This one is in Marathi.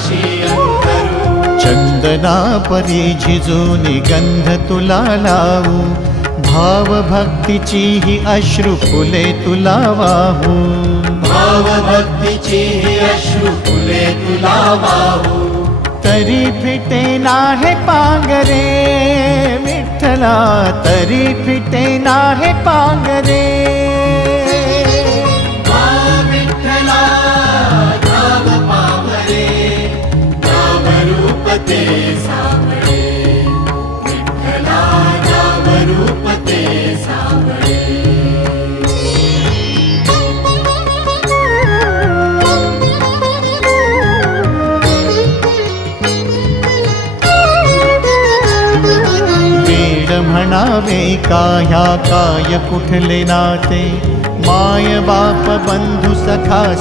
पाशी अंतरू। चंदना परी झिजूनी गंध तुला लावू, भाव भक्तीची ही अश्रु फुले तुला वाहू। भाव भक्तीची ही अश्रु फुले तुला वाहू। तरी फिटे नाहे पांगरे विठ्ठला, तरी फिटे नाहे पांगरे। विठ्ठला नाम पावरे, नाम रूप ते सावळे। विठ्ठला नाम रूप ते सावळे। म्हणावे का ह्या काय कुठले नाते, माय बाप बंधू सखा